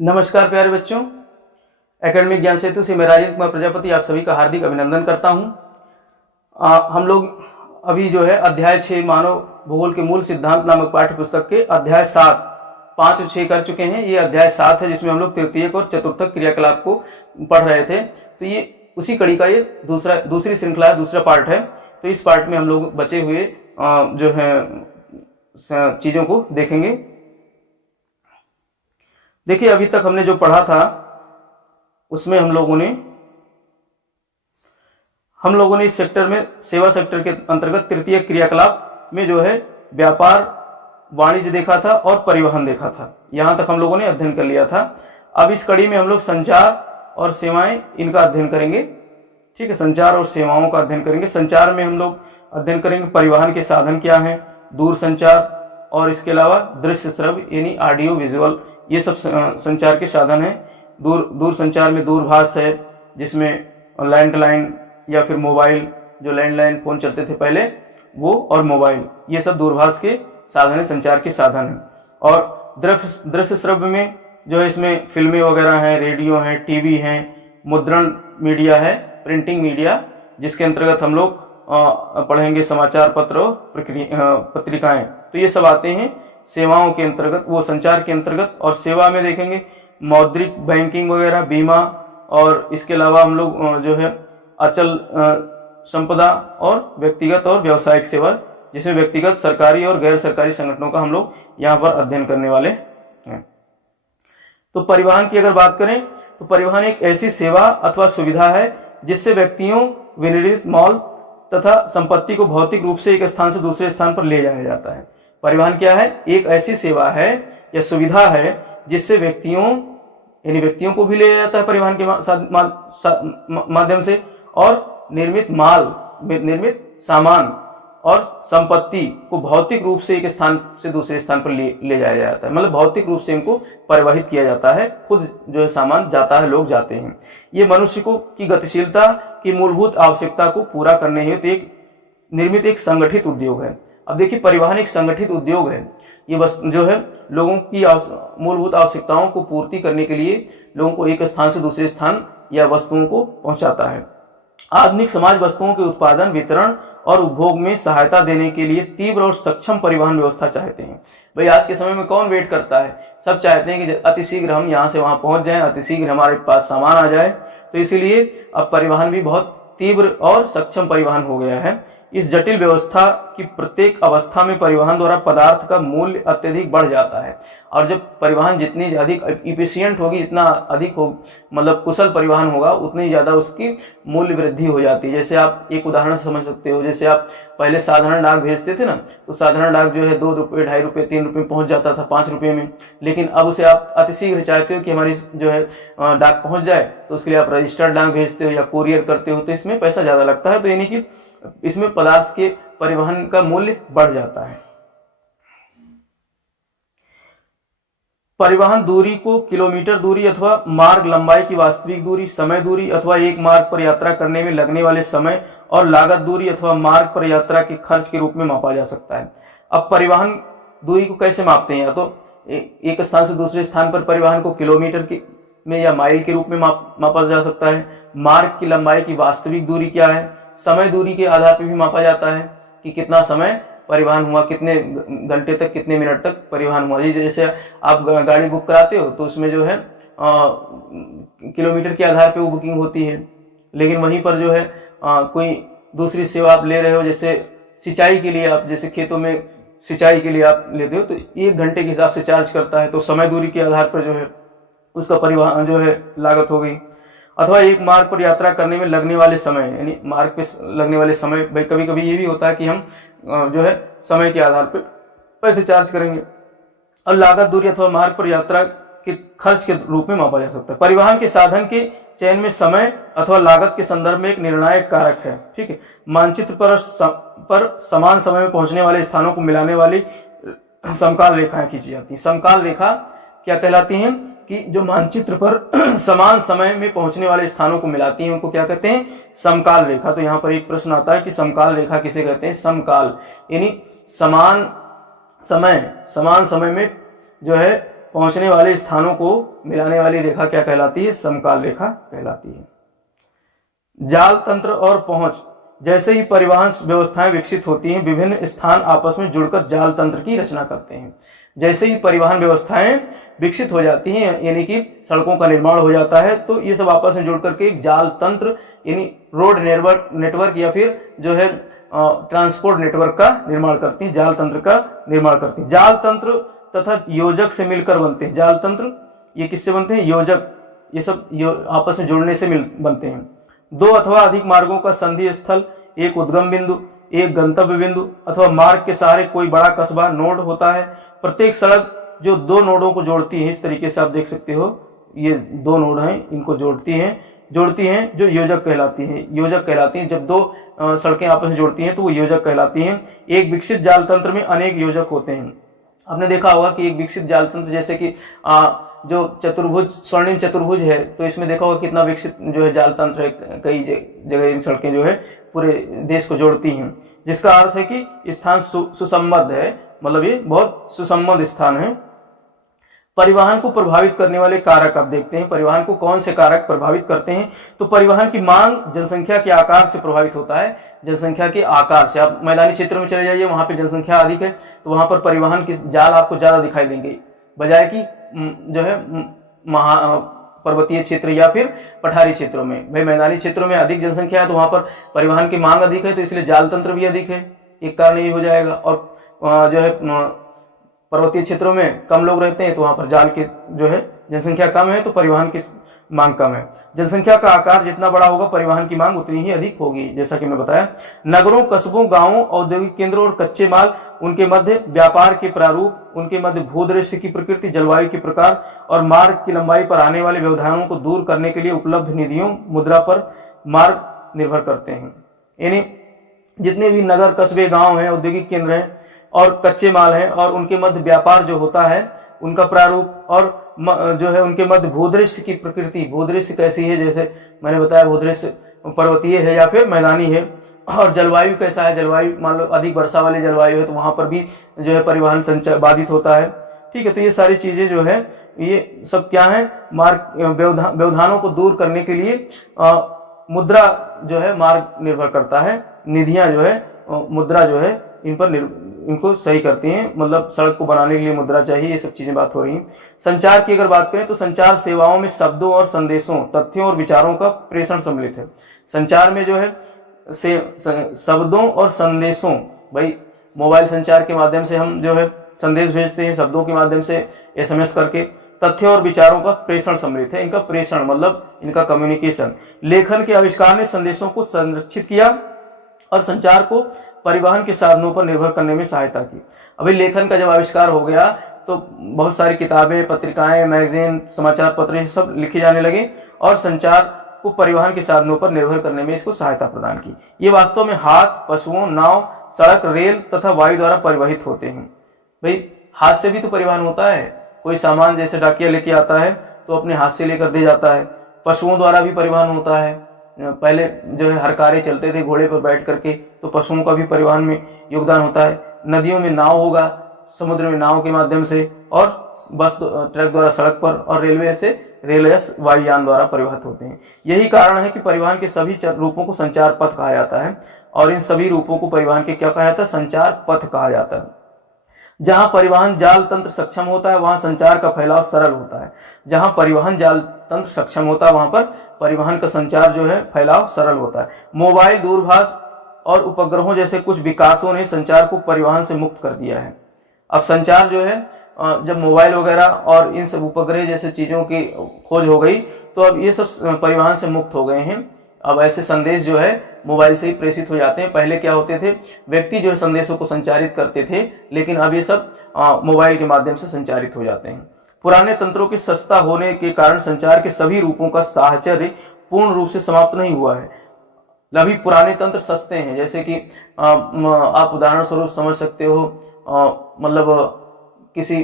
नमस्कार प्यारे बच्चों, एकेडमिक ज्ञान सेतु से मैं राजेंद्र कुमार प्रजापति आप सभी का हार्दिक अभिनंदन करता हूं। हम लोग अभी जो है अध्याय 6 मानव भूगोल के मूल सिद्धांत नामक पाठ्य पुस्तक के अध्याय 7 5 और 6 कर चुके हैं। ये अध्याय 7 है जिसमें हम लोग तृतीयक और चतुर्थक क्रियाकलाप को पढ़ रहे थे। तो ये उसी कड़ी का ये दूसरी श्रृंखला, दूसरा पार्ट है। तो इस पार्ट में हम लोग बचे हुए जो है चीजों को देखेंगे। देखिए, अभी तक हमने जो पढ़ा था उसमें हम लोगों ने इस सेक्टर में, सेवा सेक्टर के अंतर्गत तृतीय क्रियाकलाप में जो है व्यापार, वाणिज्य देखा था और परिवहन देखा था। यहां तक हम लोगों ने अध्ययन कर लिया था। अब इस कड़ी में हम लोग संचार और सेवाएं, इनका अध्ययन करेंगे। ठीक है, संचार और सेवाओं का अध्ययन करेंगे। संचार में हम लोग अध्ययन करेंगे परिवहन के साधन क्या हैं, दूर संचार और इसके अलावा दृश्य श्रव्य यानी ऑडियो विजुअल, ये सब संचार के साधन हैं। दूर संचार में दूरभाष है, जिसमें लैंडलाइन या फिर मोबाइल, जो लैंडलाइन फोन चलते थे पहले वो, और मोबाइल, ये सब दूरभाष के साधन है, संचार के साधन हैं। और दृश्य श्रव्य में जो है इसमें फिल्में वगैरह हैं, रेडियो हैं, टीवी हैं, मुद्रण मीडिया है, प्रिंटिंग मीडिया, जिसके अंतर्गत हम लोग पढ़ेंगे समाचार पत्र और पत्रिकाएं। तो ये सब आते हैं सेवाओं के अंतर्गत, वो संचार के अंतर्गत। और सेवा में देखेंगे मौद्रिक, बैंकिंग वगैरह, बीमा, और इसके अलावा हम लोग जो है अचल संपदा और व्यक्तिगत और व्यावसायिक सेवा, जिसमें व्यक्तिगत, सरकारी और गैर सरकारी संगठनों का हम लोग यहाँ पर अध्ययन करने वाले हैं। तो परिवहन की अगर बात करें तो परिवहन एक ऐसी सेवा अथवा सुविधा है जिससे व्यक्तियों, विनिर्मित माल तथा संपत्ति को भौतिक रूप से एक स्थान से दूसरे स्थान पर ले जाया जाता है। परिवहन क्या है? एक ऐसी सेवा है या सुविधा है जिससे व्यक्तियों को भी ले जाया जाता है परिवहन के माध्यम से, और निर्मित सामान और संपत्ति को भौतिक रूप से एक स्थान से दूसरे स्थान पर ले जाया जाता है। मतलब भौतिक रूप से इनको परिवहित किया जाता है, खुद जो है सामान जाता है, लोग जाते हैं। ये मनुष्य को की गतिशीलता की मूलभूत आवश्यकता को पूरा करने हेतु निर्मित एक संगठित उद्योग है। अब देखिए, परिवहन एक संगठित उद्योग है। ये बस जो है लोगों की मूलभूत आवश्यकताओं को पूर्ति करने के लिए लोगों को एक स्थान से दूसरे स्थान या वस्तुओं को पहुंचाता है। आधुनिक समाज वस्तुओं के उत्पादन, वितरण और उपभोग में सहायता देने के लिए तीव्र और सक्षम परिवहन व्यवस्था चाहते हैं। भाई, आज के समय में कौन वेट करता है? सब चाहते हैं कि अतिशीघ्र हम यहाँ से वहां पहुंच जाएं, अतिशीघ्र हमारे पास सामान आ जाए। तो इसीलिए अब परिवहन भी बहुत तीव्र और सक्षम परिवहन हो गया है। इस जटिल व्यवस्था की प्रत्येक अवस्था में परिवहन द्वारा पदार्थ का मूल्य अत्यधिक बढ़ जाता है। और जब परिवहन जितनी अधिक इफिशियंट होगी, जितना अधिक हो, मतलब कुशल परिवहन होगा, उतनी ज्यादा उसकी मूल्य वृद्धि हो जाती है। जैसे आप एक उदाहरण से समझ सकते हो, जैसे आप पहले साधारण डाक भेजते थे ना, तो साधारण डाक जो है 2 रुपये, 2.5 रुपये, 3 रुपये पहुंच जाता था, 5 रुपये में। लेकिन अब उसे आप अतिशीघ्र चाहते हो कि हमारी जो है डाक पहुंच जाए, तो उसके लिए आप रजिस्टर्ड डाक भेजते हो या कुरियर करते हो, तो इसमें पैसा ज्यादा लगता है। तो यानी कि इसमें पदार्थ के परिवहन का मूल्य बढ़ जाता है। परिवहन दूरी को किलोमीटर दूरी अथवा मार्ग लंबाई की वास्तविक दूरी, समय दूरी अथवा एक मार्ग पर यात्रा करने में लगने वाले समय और लागत दूरी अथवा मार्ग पर यात्रा के खर्च के रूप में मापा जा सकता है। अब परिवहन दूरी को कैसे मापते हैं? या तो एक स्थान से दूसरे स्थान पर परिवहन को किलोमीटर में या माइल के रूप में मापा जा सकता है। मार्ग की लंबाई की वास्तविक दूरी क्या है? समय दूरी के आधार पर भी मापा जाता है कि कितना समय परिवहन हुआ, कितने घंटे तक, कितने मिनट तक परिवहन हुआ। जैसे आप गाड़ी बुक कराते हो तो उसमें जो है किलोमीटर के आधार पे वो बुकिंग होती है। लेकिन वहीं पर जो है कोई दूसरी सेवा आप ले रहे हो, जैसे सिंचाई के लिए, आप जैसे खेतों में सिंचाई के लिए आप लेते हो, तो 1 घंटे के हिसाब से चार्ज करता है। तो समय दूरी के आधार पर जो है उसका परिवहन जो है लागत हो गई। अथवा एक मार्ग पर यात्रा करने में लगने वाले समय, यानी मार्ग पे लगने वाले समय, भाई कभी कभी ये भी होता है कि हम जो है समय के आधार पर पैसे चार्ज करेंगे। और लागत दूरी अथवा मार्ग पर यात्रा के खर्च के रूप में मापा जा सकता है। परिवहन के साधन के चयन में समय अथवा लागत के संदर्भ में एक निर्णायक कारक है। ठीक है, मानचित्र पर समान समय में पहुंचने वाले स्थानों को मिलाने वाली समकाल रेखाएं खींची जाती हैं। समकाल रेखा क्या कहलाती हैं? कि जो मानचित्र पर समान समय में पहुंचने वाले स्थानों को मिलाती हैं, उनको क्या कहते हैं? समकाल रेखा। तो यहाँ पर एक प्रश्न आता है कि समकाल रेखा किसे कहते हैं? समकाल यानी समान समय में जो है पहुंचने वाले स्थानों को मिलाने वाली रेखा क्या कहलाती है? समकाल रेखा कहलाती है। जाल तंत्र और पहुंच, जैसे ही परिवहन व्यवस्थाएं विकसित होती हैं, विभिन्न स्थान आपस में जुड़कर जाल तंत्र की रचना करते हैं। जैसे ही परिवहन व्यवस्थाएं विकसित हो जाती हैं, यानी कि सड़कों का निर्माण हो जाता है, तो ये सब आपस में जुड़कर के एक जाल तंत्र यानी रोड नेटवर्क या फिर जो है ट्रांसपोर्ट नेटवर्क का निर्माण करती हैं, जाल तंत्र का निर्माण करती हैं। जाल तंत्र तथा योजक से मिलकर बनते हैं। जाल तंत्र ये किससे बनते हैं? योजक, ये सब आपस में जुड़ने से बनते हैं। दो अथवा अधिक मार्गों का संधि स्थल, एक उद्गम बिंदु, एक गंतव्य बिंदु अथवा मार्ग के सहारे कोई बड़ा कस्बा नोड होता है। प्रत्येक सड़क जो दो नोडों को जोड़ती है, इस तरीके से आप देख सकते हो, ये दो नोड हैं, इनको जोड़ती हैं जो योजक कहलाती हैं। जब दो सड़कें आपस में जोड़ती हैं तो वो योजक कहलाती हैं। एक विकसित जाल तंत्र में अनेक योजक होते हैं। आपने देखा होगा कि एक विकसित जाल तंत्र, जैसे कि जो चतुर्भुज, स्वर्णिम चतुर्भुज है, तो इसमें देखा होगा कितना विकसित जो है जाल तंत्र है। कई जगह इन सड़कें जो है पूरे देश को जोड़ती हैं, जिसका अर्थ है कि स्थान सुसंबद्ध है, मतलब ये बहुत सुसंबद्ध स्थान है। परिवहन को प्रभावित करने वाले कारक आप देखते हैं। परिवहन को कौन से कारक प्रभावित करते हैं? तो परिवहन की मांग जनसंख्या के आकार से प्रभावित होता है। जनसंख्या के आकार से, आप मैदानी क्षेत्र में चले जाइए, वहां पे जनसंख्या अधिक है तो वहां पर परिवहन की जाल आपको ज्यादा दिखाई देंगे, बजाय कि जो है पर्वतीय क्षेत्र या फिर पठारी क्षेत्रों में। भाई मैदानी क्षेत्रों में अधिक जनसंख्या है तो वहां पर परिवहन की मांग अधिक है, तो इसलिए जाल तंत्र भी अधिक है, एक कारण ये हो जाएगा। और जो है पर्वतीय क्षेत्रों में कम लोग रहते हैं तो वहां पर जाल की जो है जनसंख्या कम है तो परिवहन की मांग कम है। जनसंख्या का आकार जितना बड़ा होगा परिवहन की मांग उतनी ही अधिक होगी, जैसा कि मैं बताया। नगरों, कस्बों, गांवों, औद्योगिक केंद्रों और कच्चे माल, उनके मध्य व्यापार के प्रारूप, उनके मध्य भूदृश्य की प्रकृति, जलवायु के प्रकार और मार्ग की लंबाई पर आने वाले व्यवधानों को दूर करने के लिए उपलब्ध निधियों, मुद्रा पर मार्ग निर्भर करते हैं। यानी जितने भी नगर, कस्बे, गांव हैं, औद्योगिक केंद्र हैं और कच्चे माल हैं और उनके मध्य व्यापार जो होता है, उनका प्रारूप और जो है उनके मध्य भूदृश्य की प्रकृति, भूदृश्य कैसी है, जैसे मैंने बताया भूदृश्य पर्वतीय है या फिर मैदानी है, और जलवायु कैसा है, जलवायु मान लो अधिक वर्षा वाली जलवायु है तो वहां पर भी जो है परिवहन संचार बाधित होता है। ठीक है, तो ये सारी चीजें जो है ये सब क्या है, मार्ग व्यवधानों को दूर करने के लिए मुद्रा जो है मार्ग निर्भर करता है, निधियां जो है मुद्रा जो है इनको सही करती हैं, मतलब सड़क को बनाने के लिए मुद्रा चाहिए, ये सब चीजें बात हो रही हैं। संचार की अगर बात करें तो संचार सेवाओं में शब्दों और संदेशों, तथ्यों और विचारों का प्रेषण सम्मिलित है। संचार में जो है शब्दों और संदेशों, भाई मोबाइल संचार के माध्यम से हम जो है संदेश भेजते हैं, शब्दों के माध्यम से SMS करके। तथ्यों और विचारों का प्रेषण सम्मिलित है, इनका प्रेषण मतलब इनका कम्युनिकेशन। लेखन के आविष्कार ने संदेशों को संरक्षित किया और संचार को परिवहन के साधनों पर निर्भर करने में सहायता की। अभी लेखन का जब आविष्कार हो गया तो बहुत सारी किताबें, पत्रिकाएं, मैगजीन, समाचार पत्र सब लिखे जाने लगे और संचार को परिवहन के साधनों पर निर्भर करने में इसको सहायता प्रदान की। ये वास्तव में हाथ, पशुओं, नाव, सड़क, रेल तथा वायु द्वारा परिवहित होते हैं। भाई हाथ से भी तो परिवहन होता है, कोई सामान जैसे डाकिया लेके आता है तो अपने हाथ से लेकर दे जाता है। पशुओं द्वारा भी परिवहन होता है, पहले जो है हरकारे चलते थे घोड़े पर बैठ करके, तो पशुओं का भी परिवहन में योगदान होता है। नदियों में नाव होगा, समुद्र में नाव के माध्यम से, और बस ट्रक द्वारा सड़क पर, और रेलवे से रेल या वायुयान द्वारा परिवहित होते हैं। यही कारण है कि परिवहन के सभी रूपों को संचार पथ कहा जाता है, और इन सभी रूपों को परिवहन के क्या कहा जाता है, संचार पथ कहा जाता है। जहां परिवहन जाल तंत्र सक्षम होता है वहां संचार का फैलाव सरल होता है। जहां परिवहन जाल तंत्र सक्षम होता है वहां पर परिवहन का संचार जो है फैलाव सरल होता है। मोबाइल, दूरभाष और उपग्रहों जैसे कुछ विकासों ने संचार को परिवहन से मुक्त कर दिया है। अब संचार जो है जब मोबाइल वगैरह और इन सब उपग्रह जैसे चीजों की खोज हो गई तो अब ये सब परिवहन से मुक्त हो गए हैं। अब ऐसे संदेश जो है मोबाइल से ही प्रेषित हो जाते हैं। पहले क्या होते थे, व्यक्ति जो है संदेशों को संचारित करते थे, लेकिन अब ये सब मोबाइल के माध्यम से संचारित हो जाते हैं। पुराने तंत्रों के सस्ता होने के कारण संचार के सभी रूपों का साहचर्य पूर्ण रूप से समाप्त नहीं हुआ है। अभी पुराने तंत्र सस्ते हैं, जैसे कि आप उदाहरण स्वरूप समझ सकते हो, मतलब किसी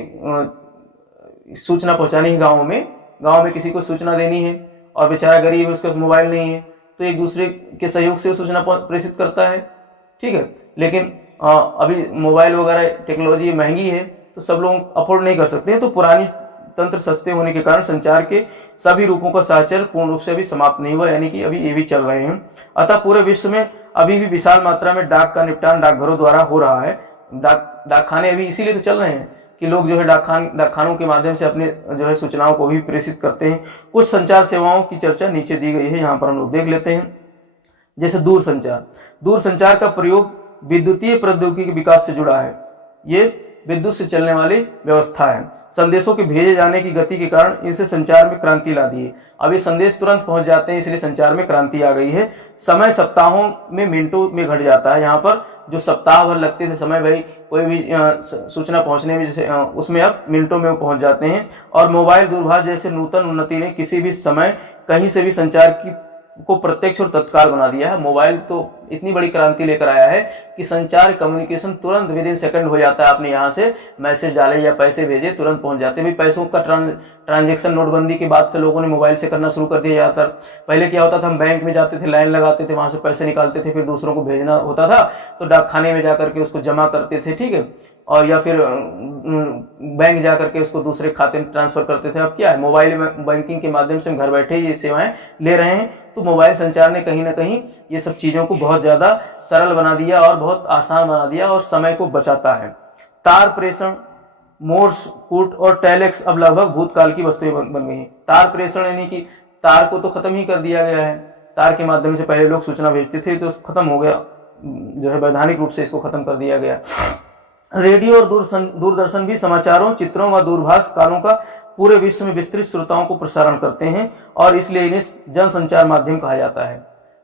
सूचना पहुंचानी है गाँव में किसी को सूचना देनी है और बेचारा गरीब है, उसके पास मोबाइल नहीं है, तो एक दूसरे के सहयोग से सूचना प्रेषित करता है। ठीक है, लेकिन अभी मोबाइल वगैरह टेक्नोलॉजी महंगी है तो सब लोग अफोर्ड नहीं कर सकते हैं, तो पुरानी तंत्र सस्ते होने के कारण संचार के सभी रूपों का साहचर्य पूर्ण रूप से अभी समाप्त नहीं हुआ, यानी कि अभी ये भी चल रहे हैं। अतः पूरे विश्व में अभी भी विशाल मात्रा में डाक का निपटान डाकघरों द्वारा हो रहा है। डाकखाने अभी इसीलिए तो चल रहे हैं कि लोग जो है डाकखानों के माध्यम से अपने जो है सूचनाओं को भी प्रेषित करते हैं। कुछ संचार सेवाओं की चर्चा नीचे दी गई है, यहाँ पर हम लोग देख लेते हैं। जैसे दूर संचार का प्रयोग विद्युतीय प्रौद्योगिकी के विकास से जुड़ा है। ये विद्युत से चलने वाली व्यवस्था है। संदेशों के भेजे जाने की गति के कारण इनसे संचार में क्रांति ला दी है। अब ये संदेश तुरंत पहुंच जाते हैं, इसलिए संचार में क्रांति आ गई है। समय सप्ताहों में मिनटों में घट जाता है। यहाँ पर जो सप्ताह भर लगते थे समय, भाई कोई भी सूचना पहुंचने में, जैसे उसमें अब मिनटों में वो पहुंच जाते हैं। और मोबाइल दूरभाष जैसे नूतन उन्नति ने किसी भी समय कहीं से भी संचार को प्रत्यक्ष और तत्काल बना दिया है। मोबाइल तो इतनी बड़ी क्रांति लेकर आया है कि संचार कम्युनिकेशन तुरंत विद इन सेकंड हो जाता है। आपने यहाँ से मैसेज डाले या पैसे भेजे, तुरंत पहुंच जाते हैं। पैसों का ट्रांजैक्शन नोटबंदी के बाद से लोगों ने मोबाइल से करना शुरू कर दिया ज़्यादातर। पहले क्या होता था, हम बैंक में जाते थे, लाइन लगाते थे, वहां से पैसे निकालते थे, फिर दूसरों को भेजना होता था तो डाकखाने में जाकर के उसको जमा करते थे, ठीक है, और या फिर बैंक जाकर के उसको दूसरे खाते में ट्रांसफर करते थे। अब क्या है, मोबाइल बैंकिंग के माध्यम से हम घर बैठे ये सेवाएं ले रहे हैं। तो मोबाइल संचार ने कहीं ना कहीं ये सब चीजों को बहुत ज्यादा सरल बना दिया और बहुत आसान बना दिया और समय को बचाता है। तार प्रेषण, मोर्स कोड और टेलेक्स अब लगभग भूतकाल की वस्तुएं बन गई हैं। तार प्रेषण यानी कि तार को तो खत्म ही कर दिया गया है। तार के माध्यम से पहले लोग सूचना भेजते थे, तो खत्म हो गया, जो है वैधानिक रूप से इसको खत्म कर दिया गया। रेडियो और दूरदर्शन भी समाचारों, चित्रों व दूरभाष कालों का पूरे विश्व में विस्तृत श्रोताओं को प्रसारण करते हैं और इसलिए इन्हें जनसंचार माध्यम कहा जाता है।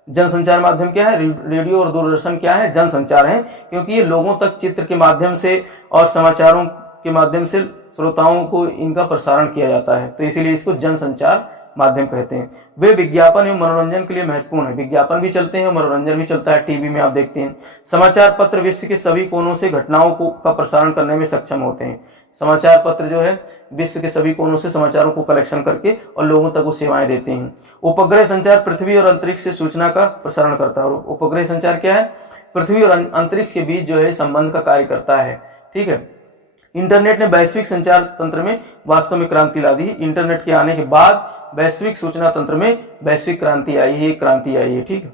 जनसंचार माध्यम क्या है? रेडियो और दूरदर्शन क्या है? जनसंचार है, क्योंकि ये लोगों तक चित्र के माध्यम से और समाचारों के माध्यम से श्रोताओं को इनका प्रसारण किया जाता है, तो इसीलिए इसको जनसंचार माध्यम कहते हैं। वे विज्ञापन एवं मनोरंजन के लिए महत्वपूर्ण है। विज्ञापन भी चलते हैं, मनोरंजन भी चलता है, टीवी में आप देखते हैं। समाचार पत्र विश्व के सभी कोनों से घटनाओं का प्रसारण करने में सक्षम होते हैं। समाचार पत्र जो है विश्व के सभी कोनों से समाचारों को कलेक्शन करके और लोगों तक वो सेवाएं देते हैं। उपग्रह संचार पृथ्वी और अंतरिक्ष से सूचना का प्रसारण करता है। और उपग्रह संचार क्या है? पृथ्वी और अंतरिक्ष के बीच जो है संबंध का कार्य करता है, ठीक है। इंटरनेट ने वैश्विक संचार तंत्र में वास्तव में क्रांति ला दी। इंटरनेट के आने के बाद वैश्विक सूचना तंत्र में वैश्विक क्रांति आई है, क्रांति आई है, ठीक है।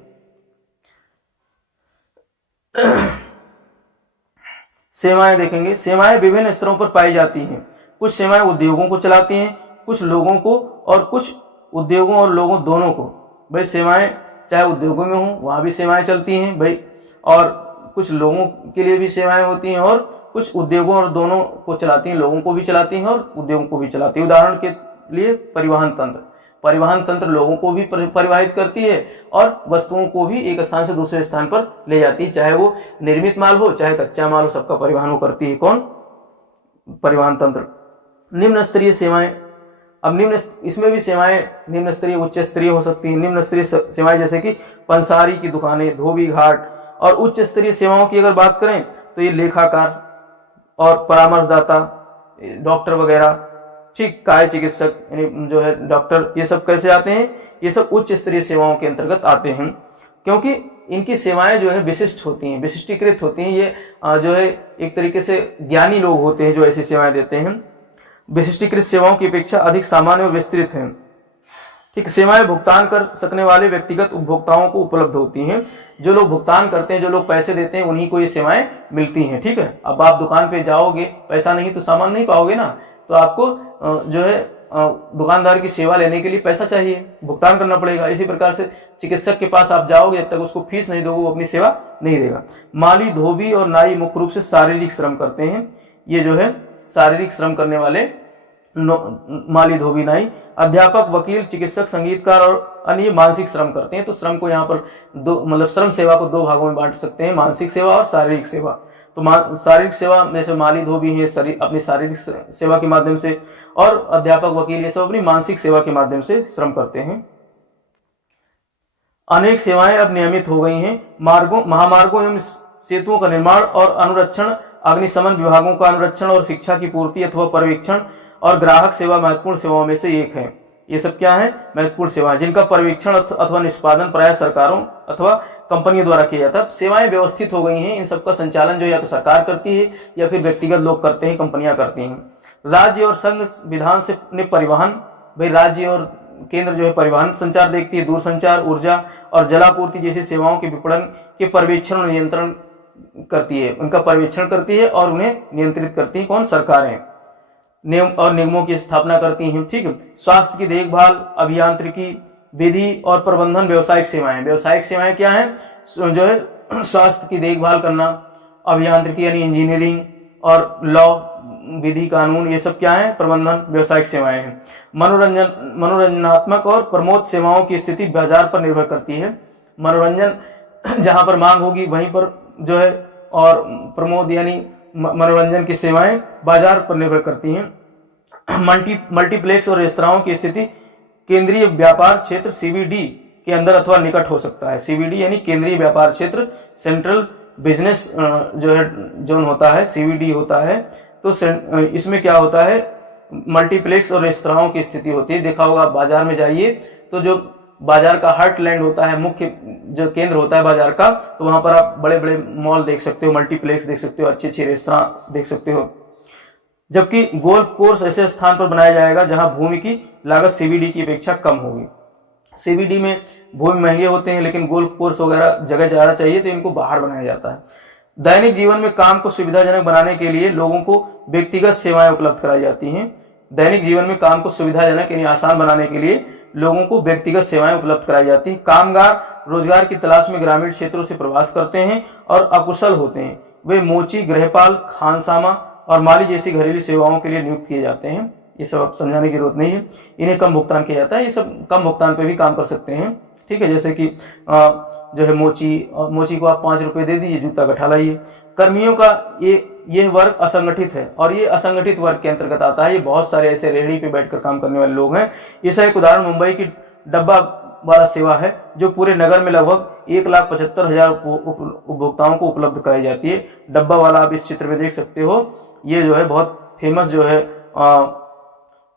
सेवाएं देखेंगे। सेवाएं विभिन्न स्तरों पर पाई जाती हैं। कुछ सेवाएं उद्योगों को चलाती हैं, कुछ लोगों को, और कुछ उद्योगों और लोगों दोनों को। भाई सेवाएं चाहे उद्योगों में हो वहां भी सेवाएं चलती हैं भाई, और कुछ लोगों के लिए भी सेवाएं होती हैं और कुछ उद्योगों और दोनों को चलाती हैं, लोगों को भी चलाती हैं और उद्योगों को भी चलाती है। उदाहरण के लिए परिवहन तंत्र लोगों को भी परिवहित करती है और वस्तुओं को भी एक स्थान से दूसरे स्थान पर ले जाती है, चाहे वो निर्मित माल हो चाहे कच्चा माल हो, सबका परिवहन वो करती है। कौन? परिवहन तंत्र। निम्न स्तरीय सेवाएं। अब इसमें भी सेवाएं निम्न स्तरीय, उच्च स्तरीय हो सकती है। निम्न स्तरीय सेवाएं जैसे कि पंसारी की दुकानें, धोबी घाट। और उच्च स्तरीय सेवाओं की अगर बात करें तो ये लेखाकार और परामर्शदाता, डॉक्टर वगैरह, ठीक, काय चिकित्सक जो है डॉक्टर, ये सब कैसे आते हैं? ये सब उच्च स्तरीय सेवाओं के अंतर्गत आते हैं, क्योंकि इनकी सेवाएं जो है विशिष्ट होती हैं, विशिष्टीकृत होती हैं। ये जो है एक तरीके से ज्ञानी लोग होते हैं जो ऐसी सेवाएं देते हैं। विशिष्टीकृत सेवाओं की अपेक्षा अधिक सामान्य और विस्तृत हैं, ठीक। सेवाएं भुगतान कर सकने वाले व्यक्तिगत उपभोक्ताओं को उपलब्ध होती हैं। जो लोग भुगतान करते हैं, जो लोग पैसे देते हैं, उन्हीं को ये सेवाएं मिलती हैं, ठीक है। अब आप दुकान पे जाओगे, पैसा नहीं तो सामान नहीं पाओगे ना, तो आपको जो है दुकानदार की सेवा लेने के लिए पैसा चाहिए, भुगतान करना पड़ेगा। इसी प्रकार से चिकित्सक के पास आप जाओगे, जब तक उसको फीस नहीं दोगे वो अपनी सेवा नहीं देगा। माली, धोबी और नाई मुख्य रूप से शारीरिक श्रम करते हैं। ये जो है शारीरिक श्रम करने वाले माली, धोबी, नाई। अध्यापक, वकील, चिकित्सक, संगीतकार और अन्य मानसिक श्रम करते हैं। तो श्रम को यहाँ पर श्रम सेवा को दो भागों में बांट सकते हैं, मानसिक सेवा और शारीरिक सेवा। तो शारीरिक सेवा जैसे माली, धोबी है अपनी शारीरिक सेवा के माध्यम से, और अध्यापक, वकील ये सब अपनी मानसिक सेवा के माध्यम से श्रम करते हैं। अनेक सेवाएं अब नियमित हो गई हैं। महामार्गों एवं सेतुओं का निर्माण और अनुरक्षण, अग्निशमन विभागों का अनुरक्षण और शिक्षा की पूर्ति अथवा पर्यवेक्षण और ग्राहक सेवा महत्वपूर्ण सेवाओं में से एक है। ये सब क्या है? महत्वपूर्ण सेवाएं, जिनका पर्यवेक्षण अथवा निष्पादन प्राय सरकारों अथवा कंपनियों द्वारा किया जाता है। सेवाएं व्यवस्थित हो गई हैं, इन सबका संचालन जो या तो सरकार करती है या फिर व्यक्तिगत लोग करते हैं, कंपनियां करती हैं। राज्य और संघ विधान से ने परिवहन, भाई राज्य और केंद्र जो है परिवहन संचार देखती है, दूरसंचार, ऊर्जा और जलापूर्ति जैसी सेवाओं के विपणन के पर्यवेक्षण और नियंत्रण करती है, उनका पर्यवेक्षण करती है और उन्हें नियंत्रित करती है कौन? सरकारें। नियम और निगमों की स्थापना करती हैं, ठीक है। स्वास्थ्य की देखभाल, अभियांत्रिकी, विधि और प्रबंधन, व्यवसायिक सेवाएं। व्यवसायिक सेवाएं क्या है? जो है स्वास्थ्य की देखभाल करना, अभियांत्रिकी यानी इंजीनियरिंग और लॉ, विधि कानून, ये सब क्या है? प्रबंधन, व्यवसायिक सेवाएं हैं। मनोरंजनात्मक और प्रमोद सेवाओं की स्थिति बाजार पर निर्भर करती है। मनोरंजन जहां पर मांग होगी वहीं पर जो है, और प्रमोद यानी मनोरंजन की सेवाएं बाजार पर निर्भर करती हैं। मल्टीप्लेक्स और रेस्तराओं की स्थिति केंद्रीय व्यापार क्षेत्र सीबीडी के अंदर अथवा निकट हो सकता है। सीबीडी यानी केंद्रीय व्यापार क्षेत्र, सेंट्रल बिजनेस जो है जोन होता है, सीबीडी होता है। तो इसमें क्या होता है? मल्टीप्लेक्स और रेस्तराओं की स्थिति होती है। देखा होगा बाजार में जाइए तो जो बाजार का हार्टलैंड होता है, मुख्य जो केंद्र होता है बाजार का, तो वहां पर आप बड़े बड़े मॉल देख सकते हो, मल्टीप्लेक्स देख सकते हो, अच्छे अच्छे रेस्तरां देख सकते हो। जबकि गोल्फ कोर्स ऐसे स्थान पर बनाया जाएगा जहां भूमि की लागत सीबीडी की अपेक्षा कम होगी। सीबीडी में भूमि महंगे होते हैं, लेकिन गोल्फ कोर्स वगैरह जगह ज्यादा चाहिए तो इनको बाहर बनाया जाता है। दैनिक जीवन में काम को सुविधाजनक बनाने के लिए लोगों को व्यक्तिगत सेवाएं उपलब्ध कराई जाती हैं। दैनिक जीवन में काम को सुविधाजनक यानी आसान बनाने के लिए लोगों को व्यक्तिगत सेवाएं उपलब्ध कराई जाती हैं। कामगार रोजगार की तलाश में ग्रामीण क्षेत्रों से प्रवास करते हैं और अकुशल होते हैं। वे मोची, गृहपाल, खानसामा और माली जैसी घरेलू सेवाओं के लिए नियुक्त किए जाते हैं। ये सब आप समझाने की जरूरत नहीं है। इन्हें कम भुगतान किया जाता है, ये सब कम भुगतान पे भी काम कर सकते हैं, ठीक है। जैसे कि जो है मोची को आप 5 रुपए दे दीजिए, जूता गठा लाइए। कर्मियों का ये वर्ग असंगठित है और ये असंगठित वर्ग के अंतर्गत आता है। ये बहुत सारे ऐसे रेहड़ी पे बैठकर काम करने वाले लोग हैं। इसका एक उदाहरण मुंबई की डब्बा वाला सेवा है, जो पूरे नगर में लगभग 1,75,000 उपभोक्ताओं को उपलब्ध कराई जाती है। डब्बा वाला आप इस चित्र में देख सकते हो। ये जो है बहुत फेमस जो है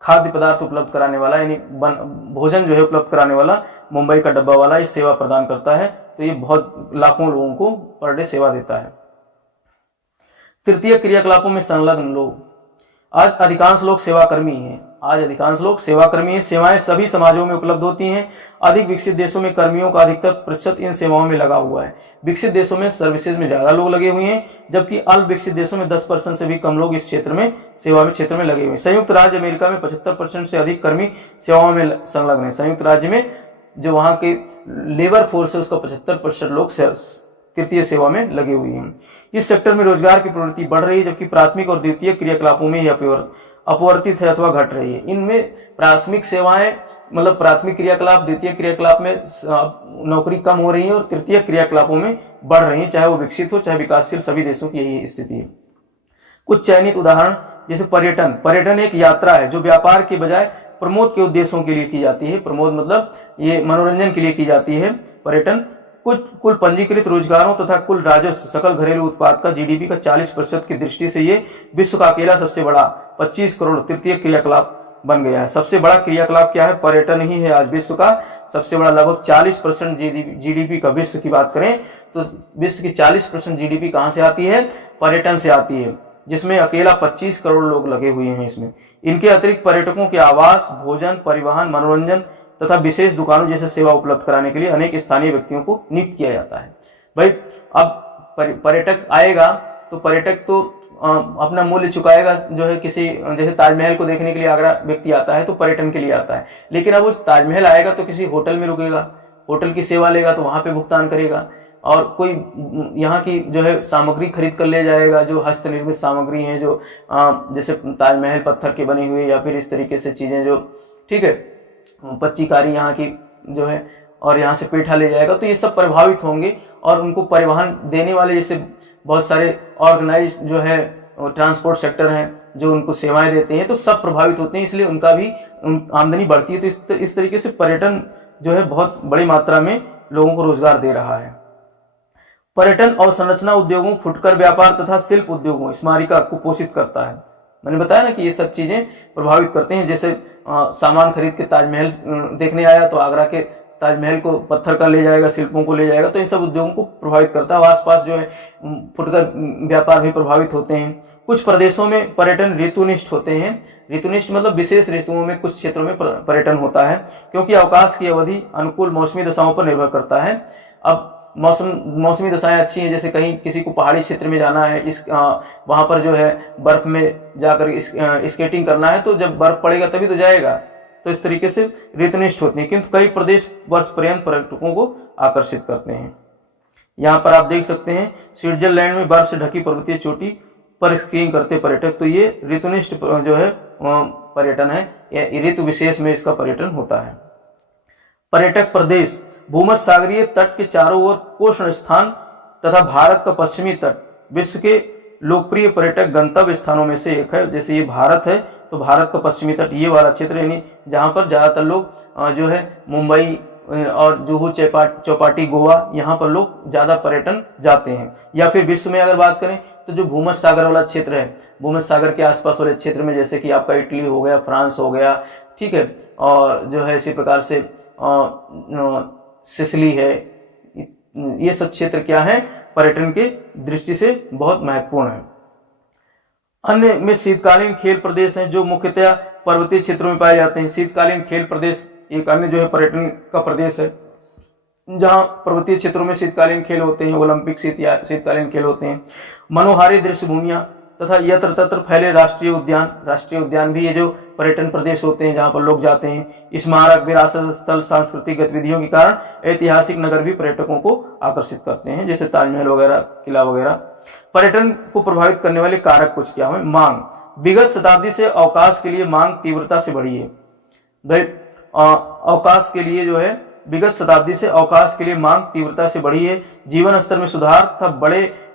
खाद्य पदार्थ उपलब्ध कराने वाला यानी भोजन जो है उपलब्ध कराने वाला मुंबई का डब्बा वाला ये सेवा प्रदान करता है। तो ये बहुत लाखों लोगों को पर डे सेवा देता है। तृतीय क्रियाकलापों में संलग्न लोग। आज अधिकांश लोग सेवाकर्मी हैं। सेवाएं सभी समाजों में उपलब्ध होती हैं। अधिक विकसित देशों में कर्मियों का अधिकतर प्रतिशत इन सेवाओं में लगा हुआ है। विकसित देशों में सर्विसेज में ज्यादा लोग लगे हुए हैं, जबकि अल्प विकसित देशों में 10% से भी कम लोग इस क्षेत्र में क्षेत्र में लगे हुए हैं। संयुक्त राज्य अमेरिका में 75% से अधिक कर्मी सेवाओं में संलग्न है। संयुक्त राज्य में जो वहां के लेबर फोर्स है उसका 75% लोग तृतीय सेवा में लगे हुए हैं। इस सेक्टर में रोजगार की प्रवृत्ति बढ़ रही है, जबकि प्राथमिक और द्वितीय क्रियाकलापों में यह अपवर्तित है अथवा घट रही है। इनमें प्राथमिक सेवाएं मतलब प्राथमिक क्रियाकलाप, द्वितीय क्रियाकलाप में नौकरी कम हो रही है और तृतीय क्रियाकलापों में बढ़ रही है, चाहे वो विकसित हो चाहे विकासशील, सभी देशों की यही स्थिति है। कुछ चयनित उदाहरण जैसे पर्यटन एक यात्रा है जो व्यापार के बजाय प्रमोद के उद्देश्यों के लिए की जाती है। प्रमोद मतलब ये मनोरंजन के लिए की जाती है पर्यटन। कुल पंजीकृत रोजगारों तथा कुल राजस्व सकल घरेलू उत्पाद का जीडीपी का 40% की दृष्टि से ये विश्व का अकेला सबसे बड़ा 25 करोड़ तृतीय क्रियाकलाप बन गया है। सबसे बड़ा क्रियाकलाप क्या है? पर्यटन ही है। आज विश्व का सबसे बड़ा लगभग 40% जीडीपी का विश्व की बात करें तो विश्व की 40% जीडीपी कहां से आती है? पर्यटन से आती है, जिसमें अकेला 25 करोड़ लोग लगे हुए हैं इसमें। इनके अतिरिक्त पर्यटकों के आवास, भोजन, परिवहन, मनोरंजन तथा विशेष दुकानों जैसे सेवा उपलब्ध कराने के लिए अनेक स्थानीय व्यक्तियों को नियुक्त किया जाता है। भाई अब पर्यटक आएगा तो पर्यटक तो अपना मूल्य चुकाएगा। जो है किसी जैसे ताजमहल को देखने के लिए आगरा व्यक्ति आता है तो पर्यटन के लिए आता है, लेकिन अब वो ताजमहल आएगा तो किसी होटल में रुकेगा, होटल की सेवा लेगा तो वहां पे भुगतान करेगा, और कोई यहाँ की जो है सामग्री खरीद कर ले जाएगा, जो हस्त निर्मित सामग्री है, जो जैसे ताजमहल पत्थर के बनी हुई या फिर इस तरीके से चीजें जो ठीक है पच्चीकारी यहाँ की जो है, और यहाँ से पेठा ले जाएगा, तो ये सब प्रभावित होंगे। और उनको परिवहन देने वाले जैसे बहुत सारे ऑर्गेनाइज जो है ट्रांसपोर्ट सेक्टर हैं जो उनको सेवाएं देते हैं, तो सब प्रभावित होते हैं, इसलिए उनका भी आमदनी बढ़ती है। तो इस तरीके से पर्यटन जो है बहुत बड़ी मात्रा में लोगों को रोजगार दे रहा है। पर्यटन और संरचना उद्योगों, फुटकर व्यापार तथा शिल्प उद्योगों स्मारिका को पोषित करता है। मैंने बताया ना कि ये सब चीजें प्रभावित करते हैं। जैसे सामान खरीद के ताजमहल देखने आया तो आगरा के ताजमहल को पत्थर का ले जाएगा, शिल्पों को ले जाएगा, तो इन सब उद्योगों को प्रभावित करता है। आसपास जो है फुटकर व्यापार भी प्रभावित होते हैं। कुछ प्रदेशों में पर्यटन ऋतुनिष्ठ होते हैं। ऋतुनिष्ठ मतलब विशेष ऋतुओं में कुछ क्षेत्रों में पर्यटन होता है, क्योंकि अवकाश की अवधि अनुकूल मौसमी दशाओं पर निर्भर करता है। अब मौसमी दशाएं अच्छी हैं, जैसे कहीं किसी को पहाड़ी क्षेत्र में जाना है, वहां पर जो है बर्फ में जाकर स्केटिंग करना है, तो जब बर्फ पड़ेगा तभी तो जाएगा। तो इस तरीके से ऋतुनिष्ठ होती है, किंतु कई प्रदेश वर्ष पर्यंत पर्यटकों को आकर्षित करते हैं। यहाँ पर आप देख सकते हैं स्विट्जरलैंड में बर्फ से ढकी पर्वतीय चोटी पर स्कीइंग करते पर्यटक। तो ये ऋतुनिष्ठ जो है पर्यटन है, ऋतु विशेष में इसका पर्यटन होता है। पर्यटक प्रदेश भूमध्य सागरीय तट के चारों ओर कोष्ण स्थान तथा भारत का पश्चिमी तट विश्व के लोकप्रिय पर्यटक गंतव्य स्थानों में से एक है। जैसे ये भारत है, तो भारत का पश्चिमी तट ये वाला क्षेत्र, यानी जहां पर ज्यादातर लोग जो है मुंबई और जुहू चौपाटी गोवा, यहाँ पर लोग ज्यादा पर्यटन जाते हैं। या फिर विश्व में अगर बात करें तो जो भूमध्य सागर वाला क्षेत्र है, भूमध्य सागर के आसपास वाले क्षेत्र में, जैसे कि आपका इटली हो गया, फ्रांस हो गया, ठीक है, और जो है इसी प्रकार से सिसिली है, ये सब क्षेत्र क्या है, पर्यटन के दृष्टि से बहुत महत्वपूर्ण है। अन्य में शीतकालीन खेल प्रदेश हैं, जो मुख्यतः पर्वतीय क्षेत्रों में पाए जाते हैं। शीतकालीन खेल प्रदेश एक अन्य जो है पर्यटन का प्रदेश है, जहां पर्वतीय क्षेत्रों में शीतकालीन खेल होते हैं, ओलंपिक शीतकालीन खेल होते हैं। मनोहारी दृश्य भूमियां तथा यत्र तत्र फैले राष्ट्रीय उद्यान भी ये जो पर्यटन प्रदेश होते हैं, जहां पर लोग जाते हैं। स्मारक, विरासत स्थल, सांस्कृतिक गतिविधियों के कारण ऐतिहासिक नगर भी पर्यटकों को आकर्षित करते हैं, जैसे ताजमहल वगैरह, किला वगैरह। पर्यटन को प्रभावित करने वाले कारक कुछ क्या है? मांग। विगत शताब्दी से अवकाश के लिए मांग तीव्रता से बढ़ी है। अवकाश के लिए जो है विगत शताब्दी से अवकाश के लिए मांग तीव्रता से बढ़ी है। जीवन स्तर में सुधार तथा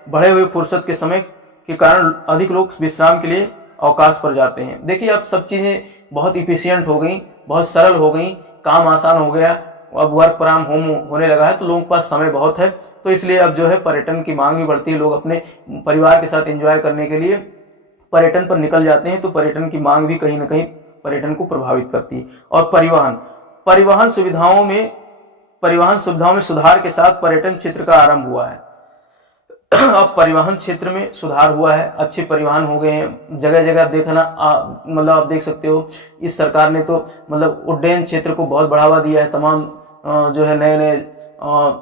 बढ़े हुए फुर्सत के समय के कारण अधिक लोग विश्राम के लिए अवकाश पर जाते हैं। देखिए अब सब चीजें बहुत इफिशियंट हो गई, बहुत सरल हो गई, काम आसान हो गया, अब वर्क फ्रॉम होम होने लगा है, तो लोगों के पास समय बहुत है, तो इसलिए अब जो है पर्यटन की मांग भी बढ़ती है। लोग अपने परिवार के साथ एंजॉय करने के लिए पर्यटन पर निकल जाते हैं, तो पर्यटन की मांग भी कहीं ना कहीं पर्यटन को प्रभावित करती है। और परिवहन सुविधाओं में सुधार के साथ पर्यटन क्षेत्र का आरंभ हुआ है। अब परिवहन क्षेत्र में सुधार हुआ है, अच्छे परिवहन हो गए हैं, जगह जगह देखना, मतलब आप देख सकते हो इस सरकार ने तो मतलब उड्डयन क्षेत्र को बहुत बढ़ावा दिया है। तमाम जो है नए नए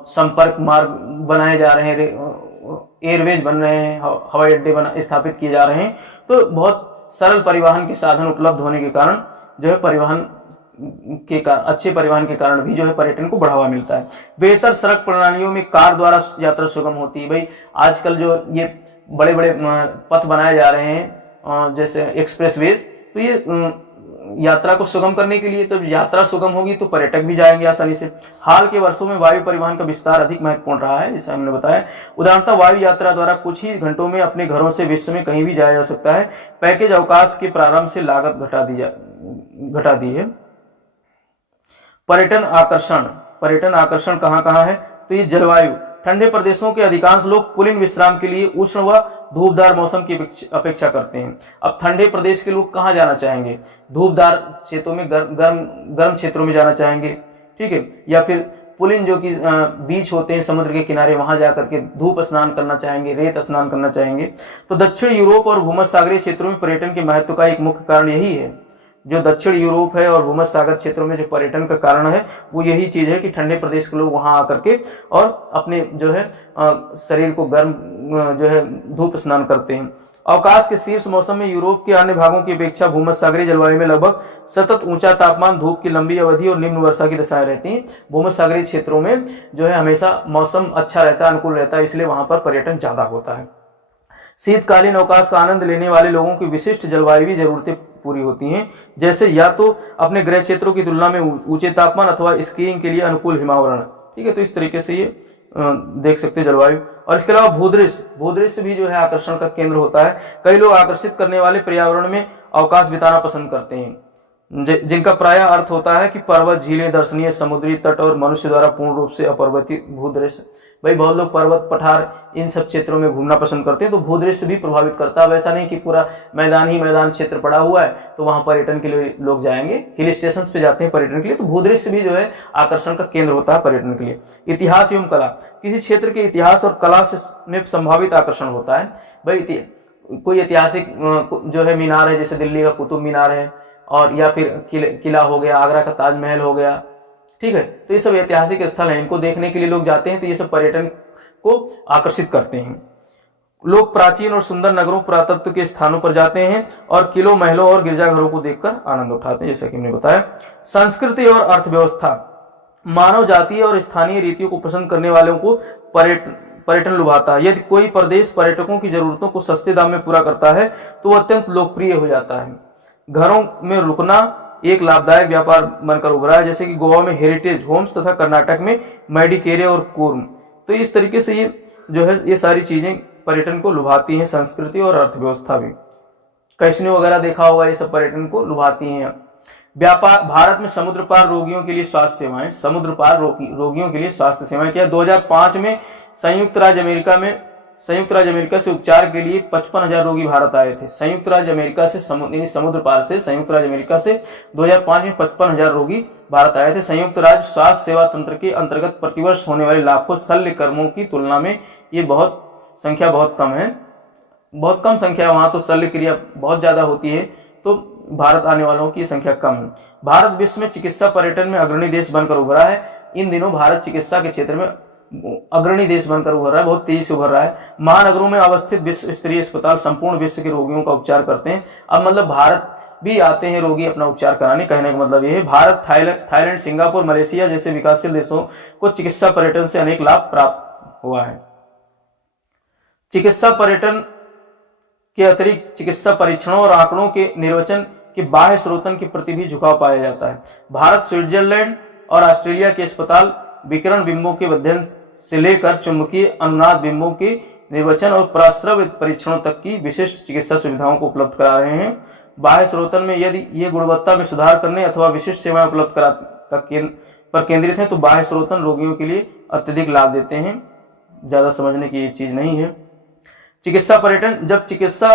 संपर्क मार्ग बनाए जा रहे हैं, एयरवेज बन रहे हैं, हवाई अड्डे स्थापित किए जा रहे हैं। तो बहुत सरल परिवहन के साधन उपलब्ध होने के कारण जो है अच्छे परिवहन के कारण भी जो है पर्यटन को बढ़ावा मिलता है। बेहतर सड़क प्रणालियों में कार द्वारा यात्रा सुगम होती है। भाई आजकल जो ये बड़े बड़े पथ बनाए जा रहे हैं, जैसे एक्सप्रेसवेज, तो ये यात्रा को सुगम करने के लिए, तो यात्रा सुगम होगी तो पर्यटक भी जाएंगे आसानी से। हाल के वर्षों में वायु परिवहन का विस्तार अधिक महत्वपूर्ण रहा है, जैसे हमने बताया। उदाहरणतः वायु यात्रा द्वारा कुछ ही घंटों में अपने घरों से विश्व में कहीं भी जाया जा सकता है। पैकेज अवकाश के प्रारंभ से लागत घटा दी है। पर्यटन आकर्षण कहाँ है? तो ये जलवायु। ठंडे प्रदेशों के अधिकांश लोग कुलीन विश्राम के लिए उष्ण व धूपदार मौसम की अपेक्षा करते हैं। अब ठंडे प्रदेश के लोग कहाँ जाना चाहेंगे? धूपदार क्षेत्रों में, गर्म क्षेत्रों में जाना चाहेंगे, ठीक है, या फिर पुलिन जो कि बीच होते हैं समुद्र के किनारे, वहां जाकर के धूप स्नान करना चाहेंगे, रेत स्नान करना चाहेंगे। तो दक्षिण यूरोप और भूमध्य सागरीय क्षेत्रों में पर्यटन के महत्व का एक मुख्य कारण यही है। जो दक्षिण यूरोप है और भूमध्य सागर क्षेत्रों में जो पर्यटन का कारण है वो यही चीज है कि ठंडे प्रदेश के लोग वहां आकर के और अपने जो है शरीर को गर्म जो है धूप स्नान करते हैं। अवकाश के शीर्ष मौसम में यूरोप के अन्य भागों की अपेक्षा भूमध्य सागरीय जलवायु में लगभग सतत ऊंचा तापमान, धूप की लंबी अवधि और निम्न वर्षा की दशाएं रहती हैं। भूमध्य सागरीय क्षेत्रों में जो है हमेशा मौसम अच्छा रहता है, अनुकूल रहता है, इसलिए वहां पर पर्यटन ज्यादा होता है। शीतकालीन अवकाश का आनंद लेने वाले लोगों की विशिष्ट जलवायु जरूरतें पूरी होती हैं, जैसे या तो अपने गृह क्षेत्रों की तुलना में ऊंचे तापमान अथवा स्कीइंग के लिए अनुकूल हिमावरण, ठीक है। तो इस तरीके से ये देख सकते हैं जलवायु। और इसके अलावा भूदृश्य भी जो है आकर्षण का केंद्र होता है। कई लोग आकर्षित करने वाले पर्यावरण में अवकाश बिताना पसंद करते हैं। जिनका प्राय अर्थ होता है कि पर्वत, झीलें, दर्शनीय समुद्री तट और मनुष्य द्वारा पूर्ण रूप से अपर्वतित भूदृश्य। भाई बहुत लोग पर्वत, पठार इन सब क्षेत्रों में घूमना पसंद करते हैं, तो भूदृश्य भी प्रभावित करता है। वैसा नहीं कि पूरा मैदान ही मैदान क्षेत्र पड़ा हुआ है तो वहां पर्यटन के लिए लोग जाएंगे, हिल स्टेशन पे जाते हैं पर्यटन के लिए, तो भूदृश्य भी जो है आकर्षण का केंद्र होता है पर्यटन के लिए। इतिहास एवं कला, किसी क्षेत्र के इतिहास और कला से में संभावित आकर्षण होता है। भाई कोई ऐतिहासिक जो है मीनार है, जैसे दिल्ली का कुतुब मीनार है, और या फिर किला हो गया, आगरा का ताजमहल हो गया, ठीक है, तो ये सब ऐतिहासिक स्थल हैं, इनको देखने के लिए लोग जाते हैं, तो ये सब पर्यटन को आकर्षित करते हैं। लोग प्राचीन और सुंदर नगरों, पुरातत्व के स्थानों पर जाते हैं और किलों, महलों और गिरजाघरों को देखकर आनंद उठाते हैं, जैसा कि हमने बताया। संस्कृति और अर्थव्यवस्था, मानव जातीय और स्थानीय रीतियों को पसंद करने वालों को पर्यटन लुभाता है। यदि कोई प्रदेश पर्यटकों की जरूरतों को सस्ते दाम में पूरा करता है तो वह अत्यंत लोकप्रिय हो जाता है। घरों में रुकना एक लाभदायक व्यापार बनकर उभरा है, जैसे कि गोवा में हेरिटेज होम्स तथा कर्नाटक में मैडिकेरे और कूर्म। तो इस तरीके से ये जो है ये सारी चीजें पर्यटन को लुभाती हैं, संस्कृति और अर्थव्यवस्था भी। कैसिनो वगैरह देखा होगा, ये सब पर्यटन को लुभाती हैं। व्यापार, भारत में समुद्र पार रोगियों के लिए स्वास्थ्य सेवाएं, समुद्र पार रोगियों के लिए स्वास्थ्य सेवाएं क्या 2005 में संयुक्त राज्य अमेरिका से उपचार के लिए 55,000 रोगी भारत आए थे। संयुक्त राज्य अमेरिका से समुद्र पार से संयुक्त राज्य अमेरिका से 2005 में 55,000 रोगी भारत आए थे। संयुक्त राज्य स्वास्थ्य सेवा तंत्र के अंतर्गत प्रतिवर्ष होने वाले लाखों शल्य कर्मों की तुलना में ये संख्या बहुत कम है, बहुत कम संख्या। वहां तो शल्य क्रिया बहुत ज्यादा होती है, तो भारत आने वालों की संख्या कम है। भारत विश्व में चिकित्सा पर्यटन में अग्रणी देश बनकर उभरा है। इन दिनों भारत चिकित्सा के क्षेत्र में अग्रणी देश बनकर उभर रहा है, बहुत तेजी से उभर रहा है। महानगरों में अवस्थित विश्व स्तरीय अस्पताल संपूर्ण विश्व के रोगियों का उपचार करते हैं। अब मतलब भारत भी आते हैं रोगी अपना उपचार कराने, कहने का मतलब यह है। भारत, थाईलैंड, सिंगापुर, मलेशिया जैसे विकासशील देशों को चिकित्सा पर्यटन से अनेक लाभ प्राप्त हुआ है। चिकित्सा पर्यटन के अतिरिक्त चिकित्सा परीक्षणों और आंकड़ों के निर्वचन के बाह्य स्रोतन के प्रति भी झुकाव पाया जाता है। भारत, स्विट्जरलैंड और ऑस्ट्रेलिया के अस्पताल विकिरण बिंबों के अध्ययन से लेकर चुंबकीय अनुनाद बिंबों के निर्वचन और प्रस्रव परीक्षणों तक की विशिष्ट चिकित्सा सुविधाओं को उपलब्ध करा रहे हैं। बाह्य स्रोतन में यदि ये गुणवत्ता में सुधार करने अथवा विशिष्ट सेवाएं उपलब्ध पर केंद्रित हैं तो बाह्य स्रोतन रोगियों के लिए अत्यधिक लाभ देते हैं। ज्यादा समझने की ये चीज नहीं है। चिकित्सा पर्यटन, जब चिकित्सा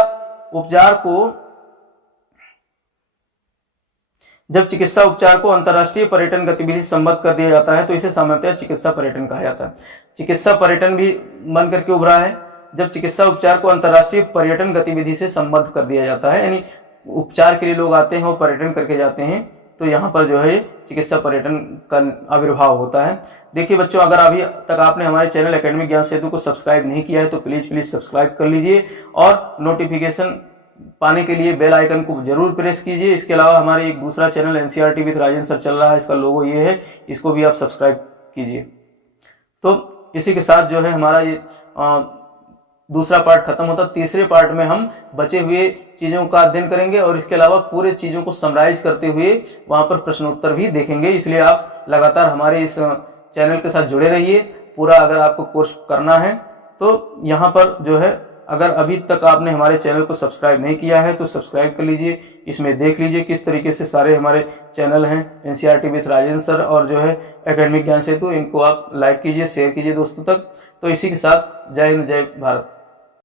उपचार को अंतर्राष्ट्रीय पर्यटन गतिविधि से संबद्ध कर दिया जाता है तो इसे सामान्यतः चिकित्सा पर्यटन कहा जाता है। चिकित्सा पर्यटन भी बन करके उभरा है जब चिकित्सा उपचार को अंतर्राष्ट्रीय पर्यटन गतिविधि से संबद्ध कर दिया जाता है, यानी उपचार के लिए लोग आते हैं और पर्यटन करके जाते हैं, तो यहाँ पर जो है चिकित्सा पर्यटन का आविर्भाव होता है। देखिए बच्चों, अगर अभी तक आपने हमारे चैनल एकेडमिक ज्ञान सेतु को सब्सक्राइब नहीं किया है तो प्लीज सब्सक्राइब कर लीजिए और नोटिफिकेशन पाने के लिए बेल आइकन को जरूर प्रेस कीजिए। इसके अलावा हमारे एक दूसरा channel NCERT with Rajan sir चल रहा है, इसका लोगो ये है, इसको भी आप सब्सक्राइब कीजिए। तो इसी के साथ जो है हमारा ये दूसरा पार्ट खत्म होता है। तीसरे पार्ट में हम बचे हुए चीजों का अध्ययन करेंगे और इसके अलावा पूरे चीजों को समराइज करते हुए वहां पर प्रश्नोत्तर भी देखेंगे। इसलिए आप लगातार हमारे इस चैनल के साथ जुड़े रहिए। पूरा अगर आपको कोर्स करना है तो यहाँ पर जो है, अगर अभी तक आपने हमारे चैनल को सब्सक्राइब नहीं किया है तो सब्सक्राइब कर लीजिए। इसमें देख लीजिए किस तरीके से सारे हमारे चैनल हैं, एनसीईआरटी विद राजेंद्र सर और जो है एकेडमिक ज्ञान सेतु, इनको आप लाइक कीजिए, शेयर कीजिए दोस्तों तक। तो इसी के साथ जय हिंद, जय भारत।